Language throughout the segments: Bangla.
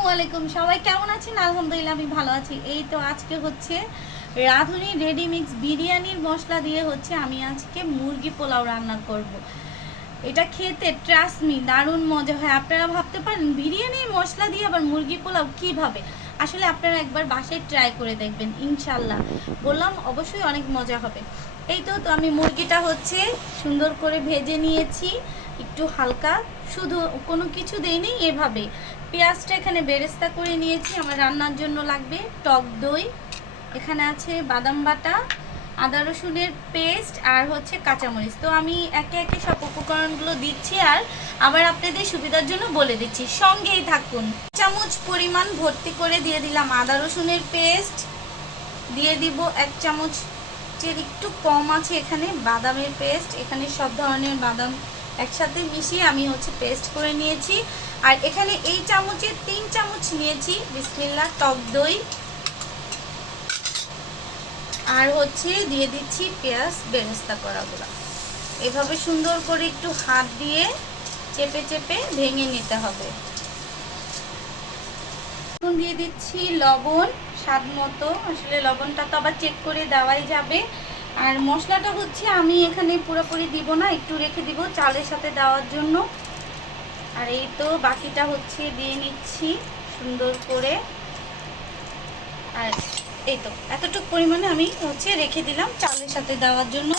আসসালামু আলাইকুম, সবাই কেমন আছেন? আলহামদুলিল্লাহ আমি ভালো আছি। এই তো আজকে হচ্ছে রাঁধুনি রেডি মিক্স বিরিয়ানির মশলা দিয়ে হচ্ছে আমি আজকে মুরগি পোলাও রান্না করব। এটা খেতে ট্রাস্ট মি দারুণ মজা হয়। আপনারা ভাবতে পারেন বিরিয়ানির মশলা দিয়ে আবার মুরগি পোলাও কিভাবে? আসলে আপনারা একবার বাসায় ট্রাই করে দেখবেন, ইনশাল্লাহ বললাম অবশ্যই অনেক মজা হবে। এই তো আমি মুরগিটা হচ্ছে সুন্দর করে ভেজে নিয়েছি, একটু হালকা, শুধু কোনো কিছু দেইনি, এভাবে পেঁয়াজটা এখানে বেরেস্তা করে নিয়েছি। আমার রান্নার জন্য লাগবে টক দই, এখানে আছে বাদাম বাটা, আদা রসুনের পেস্ট আর হচ্ছে কাঁচামরিচ। তো আমি একে একে সব উপকরণগুলো দিচ্ছি আর আবার আপনাদের সুবিধার জন্য বলে দিচ্ছি, সঙ্গেই থাকুন। চামচ পরিমাণ ভর্তি করে দিয়ে দিলাম আদা রসুনের পেস্ট, দিয়ে দিব 1 চামচ একটু কম আছে এখানে বাদামের পেস্ট। এখানে সব ধরনের বাদাম একসাথে মিশিয়ে আমি হচ্ছে পেস্ট করে নিয়েছি। আর এখানে এই চামচে 3 চামচ নিয়েছি বিসমিল্লাহ টক দই, আর হচ্ছে দিয়ে দিচ্ছি পেঁয়াজ বেরেস্তা করাগুলো। এভাবে সুন্দর করে একটু হাত দিয়ে চেপে চেপে ভেঙে নিতে হবে। এখন দিয়ে দিচ্ছি লবণ স্বাদ মতো, আসলে লবণটা তো আবার চেক করে দেওয়াই যাবে। আর মশলাটা হচ্ছে আমি এখানে পুরোপুরি দিব না, একটু রেখে দিব চালের সাথে দেওয়ার জন্য। আর এই তো বাকিটা হচ্ছে দিয়ে নিচ্ছি সুন্দর করে। আর এই তো এতটুকু পরিমাণে আমি হচ্ছে রেখে দিলাম চালের সাথে দেওয়ার জন্য।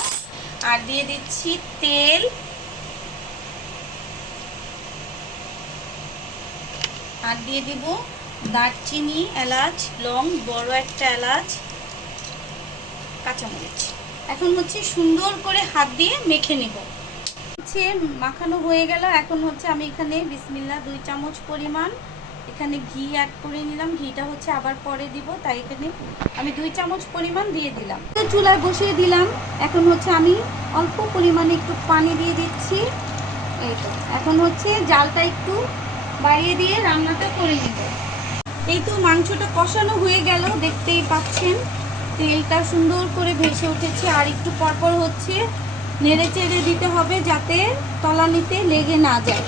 আর দিয়ে দিচ্ছি তেল, আর দিয়ে দিব দারচিনি, এলাচ, লং, বড় একটা এলাচ, কাঁচামরিচ। এখন হচ্ছে সুন্দর করে হাত দিয়ে মেখে নেব। হচ্ছে মাখানো হয়ে গেল। এখন হচ্ছে আমি এখানে বিসমিল্লাহ 2 চামচ পরিমাণ এখানে ঘি অ্যাড করে নিলাম। ঘিটা হচ্ছে আবার পরে দিব, তাই এখানে আমি 2 চামচ পরিমাণ দিয়ে দিলাম। চুলায় বসিয়ে দিলাম। এখন হচ্ছে আমি অল্প পরিমাণে একটু পানি দিয়ে দিচ্ছি। এই তো এখন হচ্ছে জালটা একটু বাড়িয়ে দিয়ে রান্নাটা করে নিব। এই তো মাংসটা কষানো হয়ে গেল, দেখতেই পাচ্ছেন তেলটা সুন্দর করে ভেসে উঠেছে। আর একটু পরপর হচ্ছে নেড়ে চেড়ে দিতে হবে যাতে তলানিতে লেগে না যায়।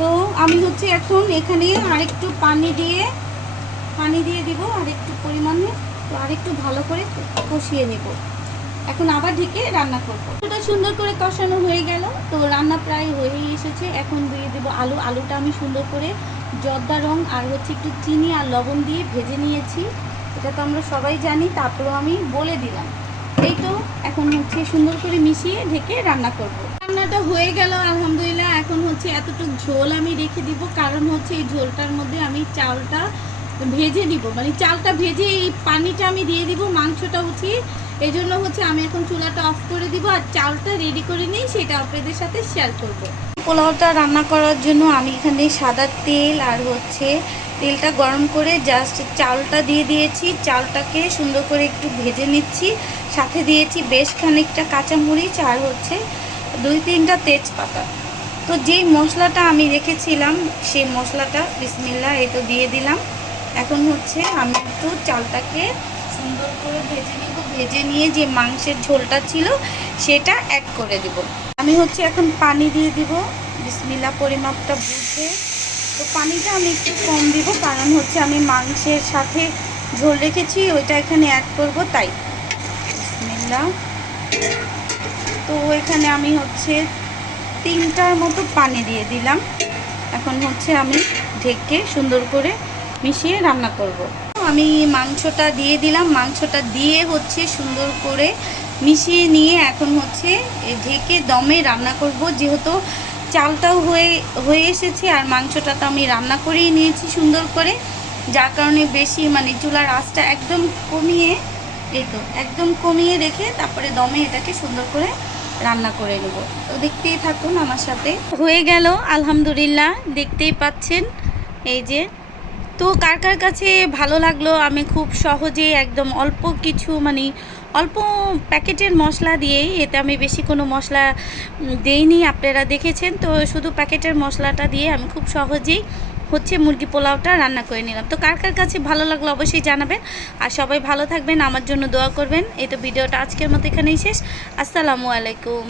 তো আমি হচ্ছে এখন এখানে আরেকটু পানি দিয়ে দিব আরেকটু পরিমাণে। তো আরেকটু ভালো করে কষিয়ে নেব। এখন আবার ঢেকে রান্না করব। এটা সুন্দর করে কষানো হয়ে গেল, তো রান্না প্রায় হয়েই এসেছে। এখন দিয়ে দেব আলুটা আমি সুন্দর করে জর্দা রং আর হচ্ছে একটু চিনি আর লবণ দিয়ে ভেজে নিয়েছি। এটা তো আমরা সবাই জানি, তারপরেও আমি বলে দিলাম। এই তো এখন হচ্ছে সুন্দর করে মিশিয়ে ঢেকে রান্না করব। রান্নাটা হয়ে গেল আলহামদুলিল্লাহ। এখন হচ্ছে এতটুকু ঝোল আমি রেখে দিব, কারণ হচ্ছে এই ঝোলটার মধ্যে আমি চালটা ভেজে দিব, মানে চালটা ভেজে এই পানিটা আমি দিয়ে দিব মাংসটা উঠিয়ে। এই জন্য হচ্ছে আমি এখন চুলাটা অফ করে দিব আর চালটা রেডি করে নিই, সেটা আপনাদের সাথে শেয়ার করব। পোলাওটা রান্না করার জন্য আমি এখানে সাদা তেল আর হচ্ছে তেলটা গরম করে জাস্ট চালটা দিয়ে দিয়েছি। চালটাকে সুন্দর করে একটু ভেজে নিচ্ছি। সাথে দিয়েছি বেশ খানিকটা কাঁচামরিচ আর হচ্ছে 2-3টা তেজপাতা। তো যেই মশলাটা আমি রেখেছিলাম সেই মশলাটা বিসমিল্লাহ এই তো দিয়ে দিলাম। এখন হচ্ছে আমি একটু চালটাকে সুন্দর করে ভেজে নিব। ভেজে নিয়ে যে মাংসের ঝোলটা ছিল সেটা অ্যাড করে দিব। আমি হচ্ছে এখন পানি দিয়ে দিব বিসমিল্লাহ পরিমাপটা বুঝে। তো পানিটা আমি একটু কম দিব, কারণ হচ্ছে আমি মাংসের সাথে ঝোল রেখেছি ওইটা এখানে অ্যাড করব, তাই বিসমিল্লাহ। তো এখানে আমি হচ্ছে 3টার মতো পানি দিয়ে দিলাম। এখন হচ্ছে আমি ঢেকে সুন্দর করে মিশিয়ে রান্না করব। আমি মাংসটা দিয়ে দিলাম। মাংসটা দিয়ে হচ্ছে সুন্দর করে মিশিয়ে নিয়ে এখন হচ্ছে ঢেকে দমে রান্না করব। যেহেতু চালটাও হয়ে এসেছে আর মাংসটা তো আমি রান্না করেই নিয়েছি সুন্দর করে, যার কারণে বেশি মানে চুলার আঁচটা একদম কমিয়ে, এই তো একদম কমিয়ে রেখে তারপরে দমে এটাকে সুন্দর করে রান্না করে নেব। তো দেখতেই থাকুন আমার সাথে। হয়ে গেল আলহামদুলিল্লাহ, দেখতেই পাচ্ছেন এই যে। তো কার কার কাছে ভালো লাগলো, আমি খুব সহজে একদম অল্প কিছু মানে অল্প প্যাকেটের মশলা দিয়েই, এতে আমি বেশি কোনো মশলা দেইনি, আপনারা দেখেছেন তো। শুধু প্যাকেটের মশলাটা দিয়ে আমি খুব সহজেই হচ্ছে মুরগি পোলাওটা রান্না করে নিলাম। তো কার কার কাছে ভালো লাগলো অবশ্যই জানাবেন। আর সবাই ভালো থাকবেন, আমার জন্য দোয়া করবেন। এই তো ভিডিওটা আজকের মতো এখানেই শেষ। আসসালামু আলাইকুম।